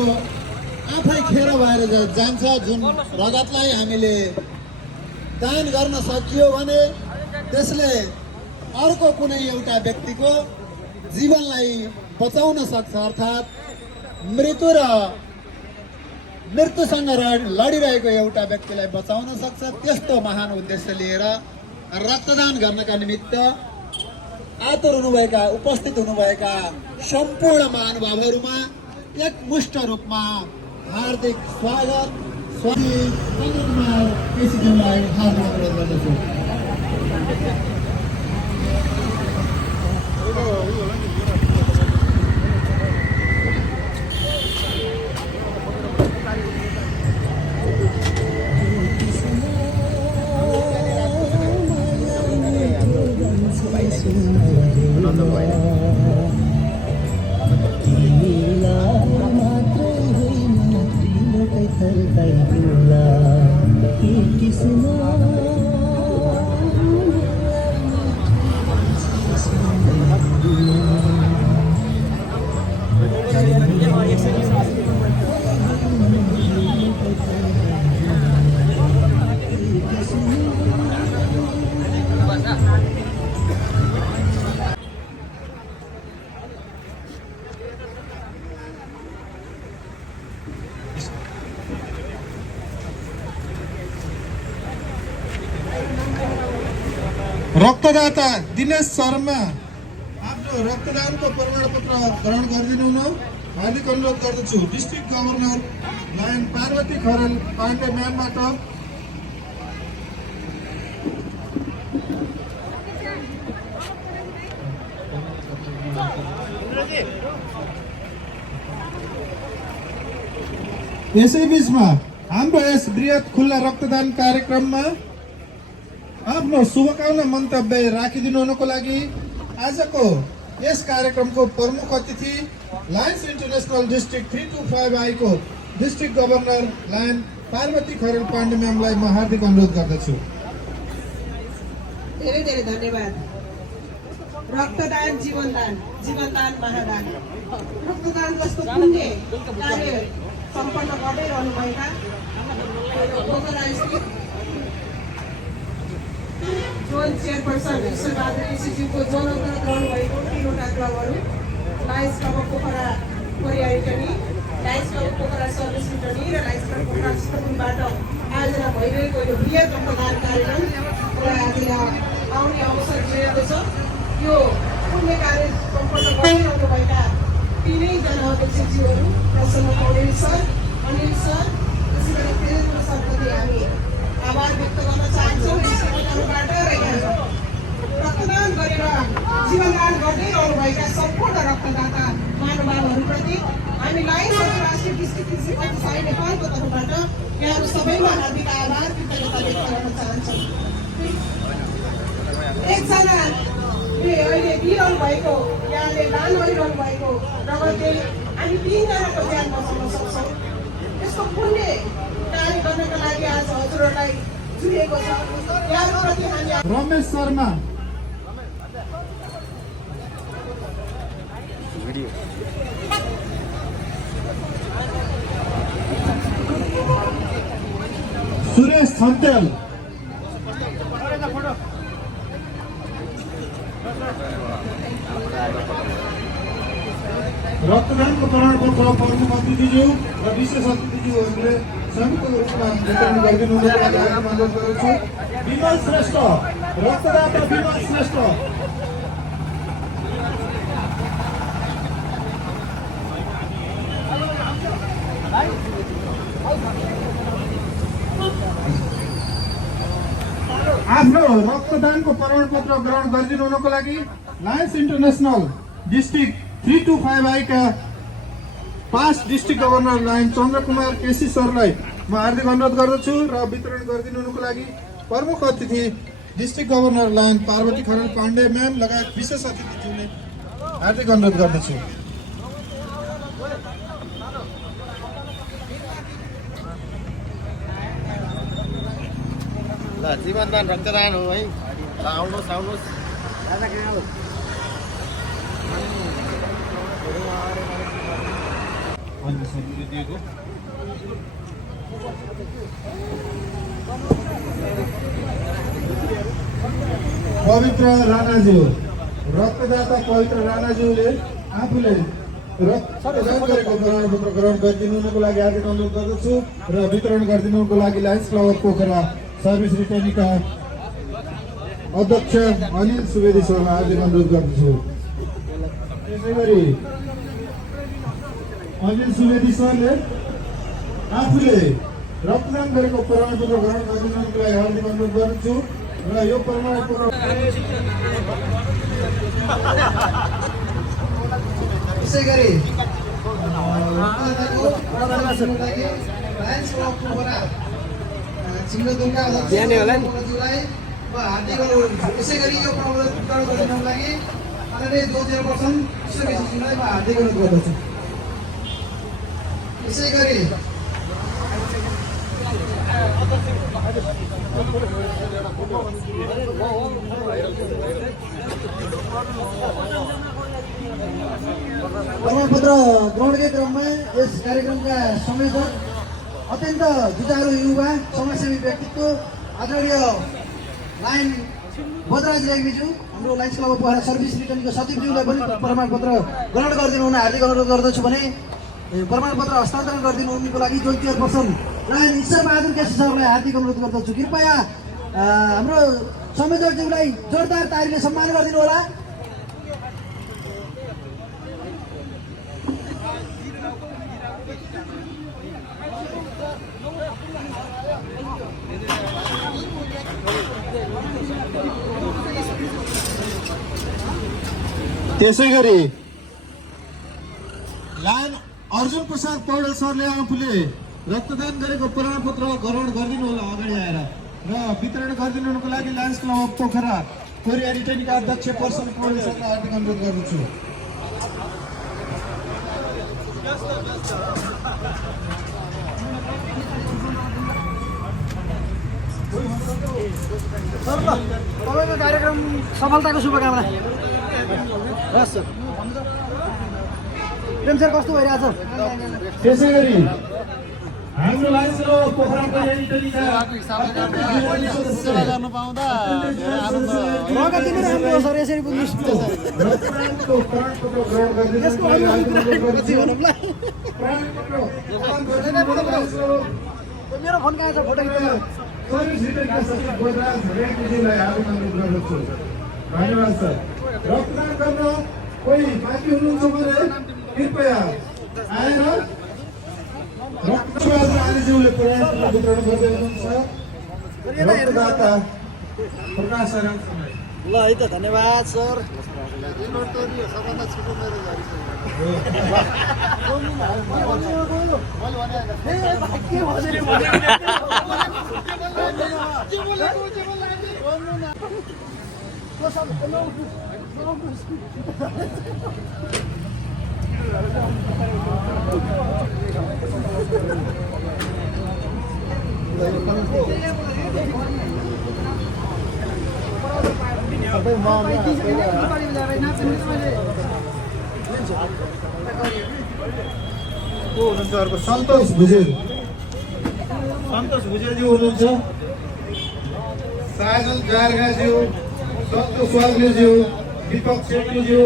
आफै खेर भएर जान्छ। जुन रगतलाई हामीले दान गर्न सकियो भने त्यसले अर्को कुनै एउटा व्यक्तिको जीवनलाई बचाउन सक्छ, अर्थात् मृत्युसँग लडिरहेको एउटा व्यक्तिलाई बचाउन सक्छ। त्यस्तो महान उद्देश्य लिएर रक्तदान गर्नका निमित्त आतुर हुनुभएका उपस्थित हुनुभएका सम्पूर्ण महानुभावहरूमा एकमुष्ट रूपमा हार्दिक स्वागत। चन्द्रकुमार केसीज्यूलाई हार्दिक अनुरोध गर्दछु। रक्तदाता दिनेश शर्मा आफ्नो रक्तदानको प्रमाणपत्र ग्रहण गरिदिनु हुन हार्दिक अनुरोध गर्दछु। District governor lion Parvati Kharel Pande म्यामबाट यसै बीचमा हाम्रो यस बृहत खुल्ला रक्तदान कार्यक्रममा आफ्नो शुभकामना मन्तव्य राखिदिनु हुनको लागि आजको यस कार्यक्रमको प्रमुख अतिथि लायन्स इन्टरनेसनल डिस्ट्रिक्ट 325I को district governor lion Parvati Kharel Pande म्यामलाई म हार्दिक अनुरोध गर्दछु। धेरै धेरै धन्यवाद। रक्तदान जीवनदान, जीवनदान महादान। रक्तदान जस्तो पुण्य कार्य सम्पन्न गर्दै रहनुभएका जोन चेयरपर्सन ईश्वरबहादुर केसीज्यूको जनौषध रहनुभएको तीनवटा क्लबहरू लायन्स क्लब पोखरा परियारिटनी, लायन्स क्लब पोखरा सर्भिस रिटनी र लायन्स क्लब पोखरा सिस्टमबाट आयोजना भइरहेको यो बृहत रक्तदान कार्यक्रमलाई आज आउने अवसर दिएको छ। यो पुण्य कार्य सम्पन्न गरिरहनुभएका तीनैजना अध्यक्षज्यूहरू प्रसन्न पौडेल सर, अनिल सर, त्यसै गरी तेजेन्द्र सरप्रति हामी आभार व्यक्त गर्न चाहन्छौँ। रक्तदान गरेर जीवनदान गर्दै रहनुभएका सम्पूर्ण रक्तदाता महानुभावहरूप्रति हामी लायन्स अन्तर्राष्ट्रिय डिस्ट्रिक्ट साई नेपालको तर्फबाट यहाँहरू सबैमा हार्दिक आभार कृतज्ञता व्यक्त गर्न चाहन्छौँ। एकजना अहिले दिइरहनु भएको, यहाँले दान गरिरहनु भएको रगतले हामी तीनजनाको ज्यान बचाउन सक्छौँ। यसको पुण्य कार्य गर्नका लागि आज हजुरहरूलाई जुटेको छ। यहाँहरूप्रति हामी रमेश शर्मा सुरेश छन्तेल रक्तदानको प्रमाणपत्र प्रमुख अतिथिज्यू र विशेष अतिथिज्यूहरूले संयुक्त रूपमा वितरण गरिदिनु हुनको लागि अनुरोध गर्दछु। विमल श्रेष्ठ, रक्तदाता विमल श्रेष्ठ। आफ्नो रक्तदानको प्रमाणपत्र ग्रहण गरिदिनु हुनको लागि लायन्स इन्टरनेसनल डिस्ट्रिक्ट 325I का past district governor lion Chandrakumar KC सरलाई म हार्दिक अनुरोध गर्दछु र वितरण गरिदिनु हुनको लागि प्रमुख अतिथि district governor lion Parvati Kharel Pandey ma'am लगायत विशेष अतिथिज्यूले हार्दिक अनुरोध गर्दछु। जीवनदान रक्तदान हो है। आउनुहोस् आउनुहोस्। मानिसहरूले दिएको पवित्र राणाज्यू रक्तदाता पवित्र राणाज्यूले आफूले रक्तदान गरेको प्रमाणपत्र ग्रहण गरिदिनुको लागि हार्दिक अनुरोध गर्दछु र वितरण गरिदिनुको लागि Lions club of Pokhara service रिटर्नीका अध्यक्ष अनिल सुवेदी सरलाई हार्दिक अनुरोध गर्दछु। त्यसै गरी अनिल सुवेदी सरले आफूले रक्तदान गरेको प्रमाणपत्र ग्रहण गरिदिनुको लागि हार्दिक अनुरोध गर्दछु र यो प्रमाणपत्र त्यसै गरी रक्तदाताको प्रमाणपत्रको लागि लायन्स क्लब अफ पोखरा सिंहदुर्गा अध्यक्षज्यूलाई म हार्दिक अनुरोध गर्छु। त्यसै गरी यो प्रमाणपत्र वितरण गरिदिनुको लागि आदरणीय जो चेयरपर्सन विश्वकेशजीलाई म हार्दिक अनुरोध गर्दछु। त्यसै गरी प्रमाणपत्र ग्रहणकै क्रममा यस कार्यक्रमका संयोजक अत्यन्त जुझारु युवा समाजसेवी व्यक्तित्व आदरणीय लाइन बदराज रेग्मीज्यू हाम्रो lions club of Pokhara service रिटर्नीको सचिवज्यूलाई पनि प्रमाणपत्र ग्रहण गरिदिनु हुन हार्दिक अनुरोध गर्दछु भने प्रमाणपत्र हस्तान्तरण गरिदिनु हुनुको लागि जोन चेयरपर्सन लायन ईश्वर बहादुर केसी सरलाई हार्दिक अनुरोध गर्दछु। कृपया हाम्रो संयोजकज्यूलाई जोरदार तालीले सम्मान गरिदिनु होला। त्यसै गरी लायन अर्जुन प्रसाद पौडेल सरले आफूले रक्तदान गरेको प्रमाणपत्र ग्रहण गरिदिनु होला अगाडि आएर र वितरण गरिदिनुको लागि Lions club of Pokhara Korea रिटर्नीका अध्यक्ष पर्सन पौडेल सरलाई हार्दिक अनुरोध गर्दछु। तपाईँको कार्यक्रम सफलताको शुभकामना। हस् सर। प्रेम सर कस्तो भइरहेछ? त्यसै गरी हाम्रो लायन्स क्लब अफ पोखराको रिटर्नीका गर्न पाउँदा रगत दिनु राम्रो हो सर, यसरी बुझ्नुहोस्। रक्तदानको प्रमाणपत्र ग्रहण गरिदिनुको लागि हार्दिक अनुरोध गर्दछु। मेरो फोन कहाँ छ? फोटो खिच्नु। सर्भिस रिटर्नीका सचिव बदराज रेग्मीज्यूलाई हार्दिक अनुरोध गर्दछु। धन्यवाद सर। रक्तदान गर्न कोही बाँकी हुनुहुन्छ भने कृपया आएर रक्तदाता आलिज्यूले प्रमाणपत्र वितरण गर्दै हुनुहुन्छ। रक्तदाता प्रकाश आराम ल है त, धन्यवाद सर। सन्तोष भुजेलज्यू हुनुहुन्छ। साजल जारगाज्यू, सन्तोष वाग्लेज्यू, दीपक शेट्टीज्यू।